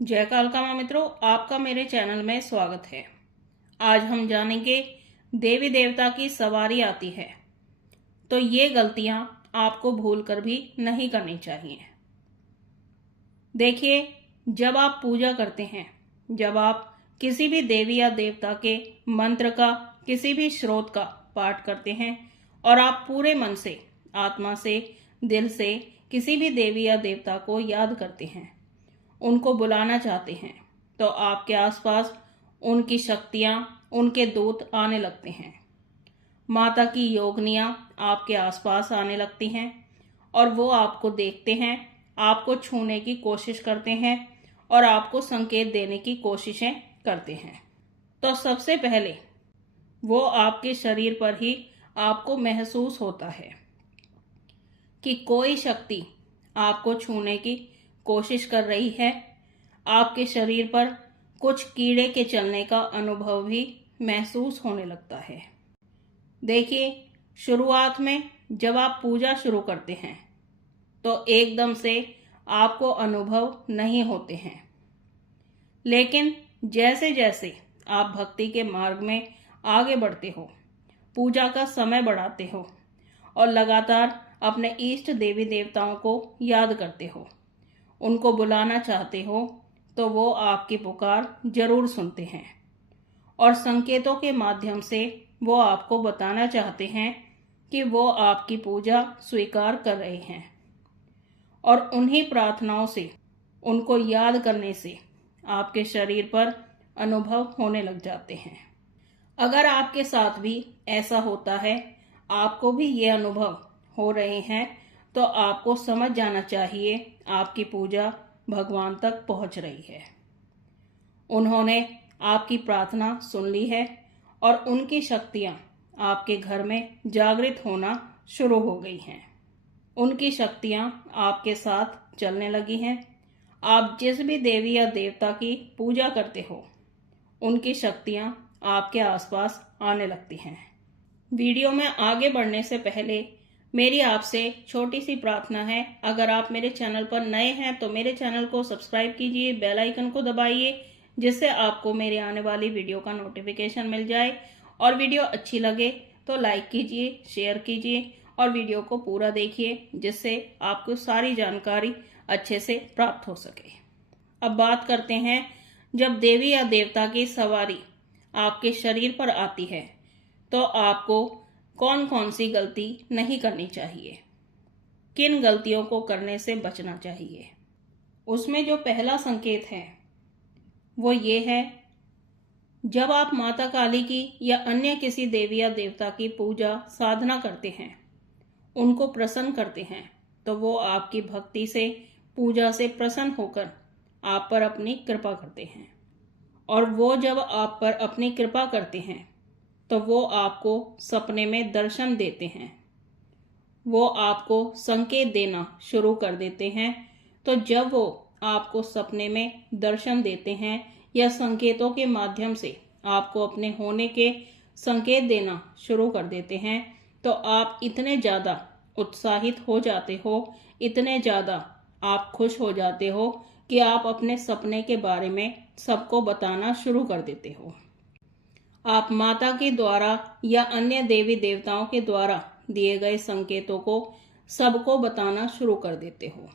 जय कालका माँ मित्रों, आपका मेरे चैनल में स्वागत है। आज हम जानेंगे देवी देवता की सवारी आती है तो ये गलतियां आपको भूल कर भी नहीं करनी चाहिए। देखिए, जब आप पूजा करते हैं, जब आप किसी भी देवी या देवता के मंत्र का, किसी भी स्रोत का पाठ करते हैं और आप पूरे मन से, आत्मा से, दिल से किसी भी देवी या देवता को याद करते हैं, उनको बुलाना चाहते हैं, तो आपके आसपास उनकी शक्तियां, उनके दूत आने लगते हैं। माता की योगनियां आपके आसपास आने लगती हैं और वो आपको देखते हैं, आपको छूने की कोशिश करते हैं और आपको संकेत देने की कोशिशें करते हैं। तो सबसे पहले वो आपके शरीर पर ही आपको महसूस होता है कि कोई शक्ति आपको छूने की कोशिश कर रही है। आपके शरीर पर कुछ कीड़े के चलने का अनुभव भी महसूस होने लगता है। देखिए, शुरुआत में जब आप पूजा शुरू करते हैं तो एकदम से आपको अनुभव नहीं होते हैं, लेकिन जैसे जैसे आप भक्ति के मार्ग में आगे बढ़ते हो, पूजा का समय बढ़ाते हो और लगातार अपने इष्ट देवी देवताओं को याद करते हो, उनको बुलाना चाहते हो, तो वो आपकी पुकार जरूर सुनते हैं और संकेतों के माध्यम से वो आपको बताना चाहते हैं कि वो आपकी पूजा स्वीकार कर रहे हैं। और उन्हीं प्रार्थनाओं से, उनको याद करने से आपके शरीर पर अनुभव होने लग जाते हैं। अगर आपके साथ भी ऐसा होता है, आपको भी ये अनुभव हो रहे हैं, तो आपको समझ जाना चाहिए आपकी पूजा भगवान तक पहुंच रही है। उन्होंने आपकी प्रार्थना सुन ली है और उनकी शक्तियां आपके घर में जागृत होना शुरू हो गई हैं। उनकी शक्तियां आपके साथ चलने लगी हैं। आप जिस भी देवी या देवता की पूजा करते हो, उनकी शक्तियां आपके आसपास आने लगती हैं। वीडियो में आगे बढ़ने से पहले मेरी आपसे छोटी सी प्रार्थना है। अगर आप मेरे चैनल पर नए हैं तो मेरे चैनल को सब्सक्राइब कीजिए, बेल आइकन को दबाइए, जिससे आपको मेरे आने वाली वीडियो का नोटिफिकेशन मिल जाए। और वीडियो अच्छी लगे तो लाइक कीजिए, शेयर कीजिए और वीडियो को पूरा देखिए, जिससे आपको सारी जानकारी अच्छे से प्राप्त हो सके। अब बात करते हैं, जब देवी या देवता की सवारी आपके शरीर पर आती है तो आपको कौन कौन सी गलती नहीं करनी चाहिए, किन गलतियों को करने से बचना चाहिए। उसमें जो पहला संकेत है वो ये है, जब आप माता काली की या अन्य किसी देवी या देवता की पूजा साधना करते हैं, उनको प्रसन्न करते हैं, तो वो आपकी भक्ति से, पूजा से प्रसन्न होकर आप पर अपनी कृपा करते हैं। और वो जब आप पर अपनी कृपा करते हैं तो वो आपको सपने में दर्शन देते हैं, वो आपको संकेत देना शुरू कर देते हैं। तो जब वो आपको सपने में दर्शन देते हैं या संकेतों के माध्यम से आपको अपने होने के संकेत देना शुरू कर देते हैं, तो आप इतने ज़्यादा उत्साहित हो जाते हो, इतने ज़्यादा आप खुश हो जाते हो कि आप अपने सपने के बारे में सबको बताना शुरू कर देते हो। आप माता के द्वारा या अन्य देवी देवताओं के द्वारा दिए गए संकेतों को सबको बताना शुरू कर देते हो।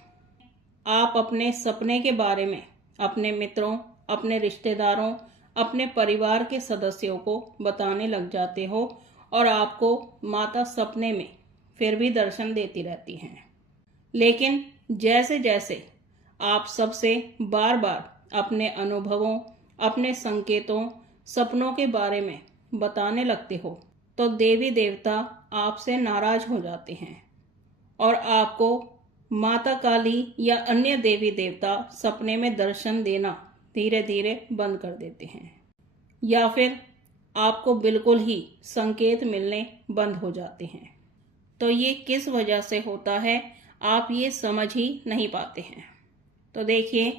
आप अपने सपने के बारे में अपने मित्रों, अपने रिश्तेदारों, अपने परिवार के सदस्यों को बताने लग जाते हो और आपको माता सपने में फिर भी दर्शन देती रहती हैं। लेकिन जैसे जैसे आप सबसे बार बार अपने अनुभवों, अपने संकेतों, सपनों के बारे में बताने लगते हो, तो देवी देवता आपसे नाराज हो जाते हैं और आपको माता काली या अन्य देवी देवता सपने में दर्शन देना धीरे धीरे बंद कर देते हैं, या फिर आपको बिल्कुल ही संकेत मिलने बंद हो जाते हैं। तो ये किस वजह से होता है, आप ये समझ ही नहीं पाते हैं। तो देखिए,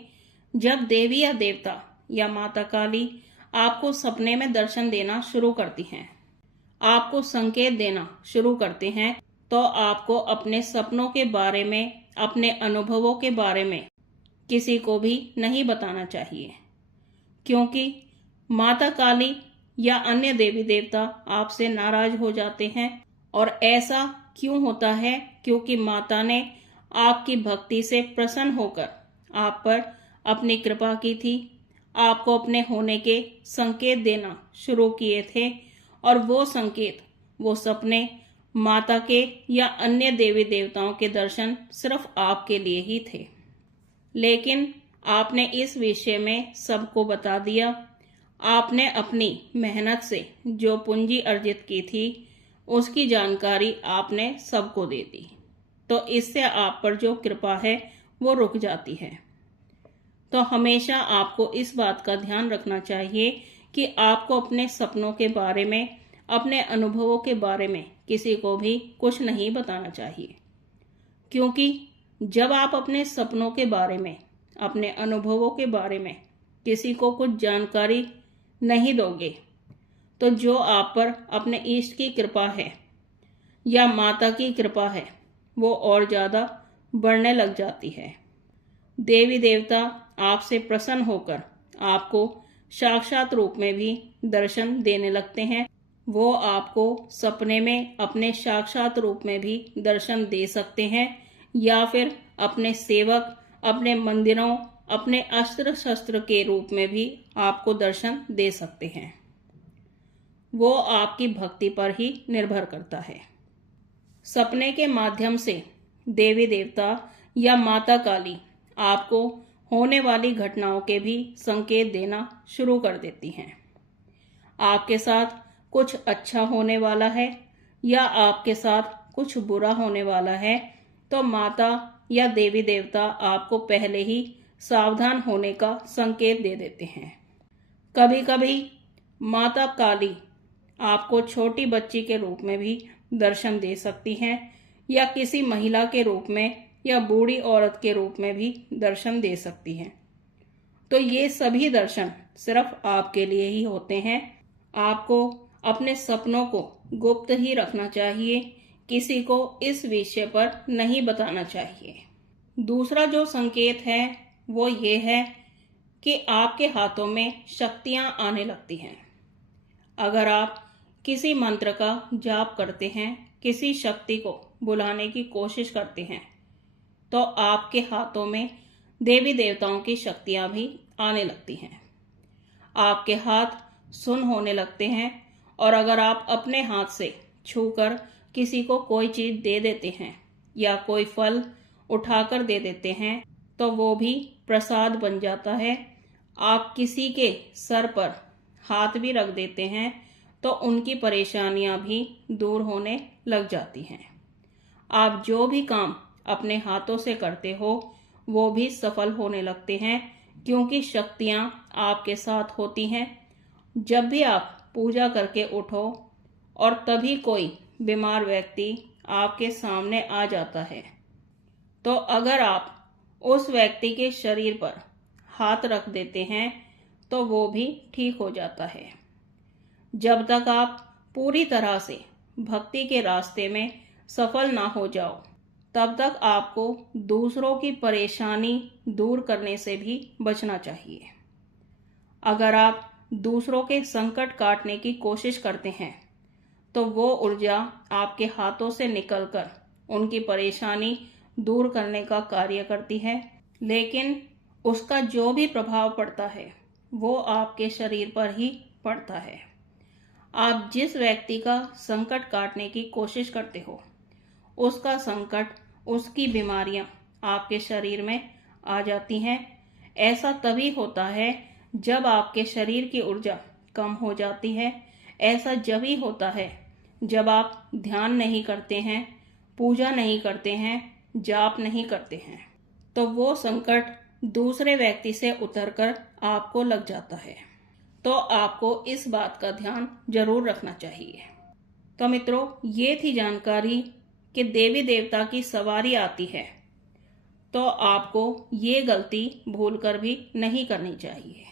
जब देवी या देवता या माता काली आपको सपने में दर्शन देना शुरू करती हैं, आपको संकेत देना शुरू करते हैं, तो आपको अपने सपनों के बारे में, अपने अनुभवों के बारे में किसी को भी नहीं बताना चाहिए, क्योंकि माता काली या अन्य देवी देवता आपसे नाराज हो जाते हैं। और ऐसा क्यों होता है? क्योंकि माता ने आपकी भक्ति से प्रसन्न होकर आप पर अपनी कृपा की थी, आपको अपने होने के संकेत देना शुरू किए थे, और वो संकेत, वो सपने माता के या अन्य देवी देवताओं के दर्शन सिर्फ आपके लिए ही थे। लेकिन आपने इस विषय में सबको बता दिया। आपने अपनी मेहनत से जो पूंजी अर्जित की थी उसकी जानकारी आपने सबको दे दी, तो इससे आप पर जो कृपा है वो रुक जाती है। तो हमेशा आपको इस बात का ध्यान रखना चाहिए कि आपको अपने सपनों के बारे में, अपने अनुभवों के बारे में किसी को भी कुछ नहीं बताना चाहिए, क्योंकि जब आप अपने सपनों के बारे में, अपने अनुभवों के बारे में किसी को कुछ जानकारी नहीं दोगे, तो जो आप पर अपने इष्ट की कृपा है या माता की कृपा है वो और ज़्यादा बढ़ने लग जाती है। देवी देवता आपसे प्रसन्न होकर आपको साक्षात रूप में भी दर्शन देने लगते हैं। वो आपको सपने में अपने साक्षात रूप में भी दर्शन दे सकते हैं, या फिर अपने सेवक, अपने मंदिरों, अपने अस्त्र शस्त्र के रूप में भी आपको दर्शन दे सकते हैं। वो आपकी भक्ति पर ही निर्भर करता है। सपने के माध्यम से देवी देवता या माता काली आपको होने वाली घटनाओं के भी संकेत देना शुरू कर देती हैं। आपके साथ कुछ अच्छा होने वाला है या आपके साथ कुछ बुरा होने वाला है, तो माता या देवी देवता आपको पहले ही सावधान होने का संकेत दे देते हैं। कभी कभी माता काली आपको छोटी बच्ची के रूप में भी दर्शन दे सकती हैं, या किसी महिला के रूप में या बूढ़ी औरत के रूप में भी दर्शन दे सकती हैं। तो ये सभी दर्शन सिर्फ आपके लिए ही होते हैं। आपको अपने सपनों को गुप्त ही रखना चाहिए, किसी को इस विषय पर नहीं बताना चाहिए। दूसरा जो संकेत है वो ये है कि आपके हाथों में शक्तियां आने लगती हैं। अगर आप किसी मंत्र का जाप करते हैं, किसी शक्ति को बुलाने की कोशिश करते हैं, तो आपके हाथों में देवी देवताओं की शक्तियां भी आने लगती हैं। आपके हाथ सुन्न होने लगते हैं, और अगर आप अपने हाथ से छूकर किसी को कोई चीज दे देते हैं या कोई फल उठाकर दे देते हैं, तो वो भी प्रसाद बन जाता है। आप किसी के सर पर हाथ भी रख देते हैं तो उनकी परेशानियां भी दूर होने लग जाती हैं। आप जो भी काम अपने हाथों से करते हो वो भी सफल होने लगते हैं, क्योंकि शक्तियां आपके साथ होती हैं। जब भी आप पूजा करके उठो और तभी कोई बीमार व्यक्ति आपके सामने आ जाता है, तो अगर आप उस व्यक्ति के शरीर पर हाथ रख देते हैं तो वो भी ठीक हो जाता है। जब तक आप पूरी तरह से भक्ति के रास्ते में सफल ना हो जाओ, तब तक आपको दूसरों की परेशानी दूर करने से भी बचना चाहिए। अगर आप दूसरों के संकट काटने की कोशिश करते हैं, तो वो ऊर्जा आपके हाथों से निकलकर उनकी परेशानी दूर करने का कार्य करती है, लेकिन उसका जो भी प्रभाव पड़ता है वो आपके शरीर पर ही पड़ता है। आप जिस व्यक्ति का संकट काटने की कोशिश करते हो, उसका संकट, उसकी बीमारियां आपके शरीर में आ जाती हैं। ऐसा तभी होता है जब आपके शरीर की ऊर्जा कम हो जाती है। ऐसा जब ही होता है जब आप ध्यान नहीं करते हैं, पूजा नहीं करते हैं, जाप नहीं करते हैं, तो वो संकट दूसरे व्यक्ति से उतरकर आपको लग जाता है। तो आपको इस बात का ध्यान जरूर रखना चाहिए। तो मित्रों, ये थी जानकारी कि देवी देवता की सवारी आती है तो आपको ये गलती भूलकर भी नहीं करनी चाहिए।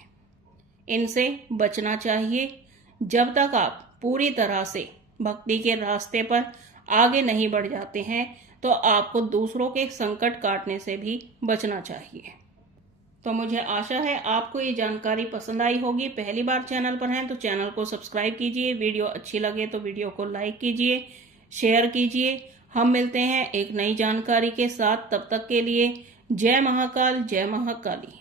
इनसे बचना चाहिए। जब तक आप पूरी तरह से भक्ति के रास्ते पर आगे नहीं बढ़ जाते हैं, तो आपको दूसरों के संकट काटने से भी बचना चाहिए। तो मुझे आशा है आपको ये जानकारी पसंद आई होगी। पहली बार चैनल पर हैं तो चैनल को सब्सक्राइब कीजिए। वीडियो अच्छी लगे तो वीडियो को लाइक कीजिए, शेयर कीजिए। हम मिलते हैं एक नई जानकारी के साथ। तब तक के लिए जय महाकाल, जय महाकाली।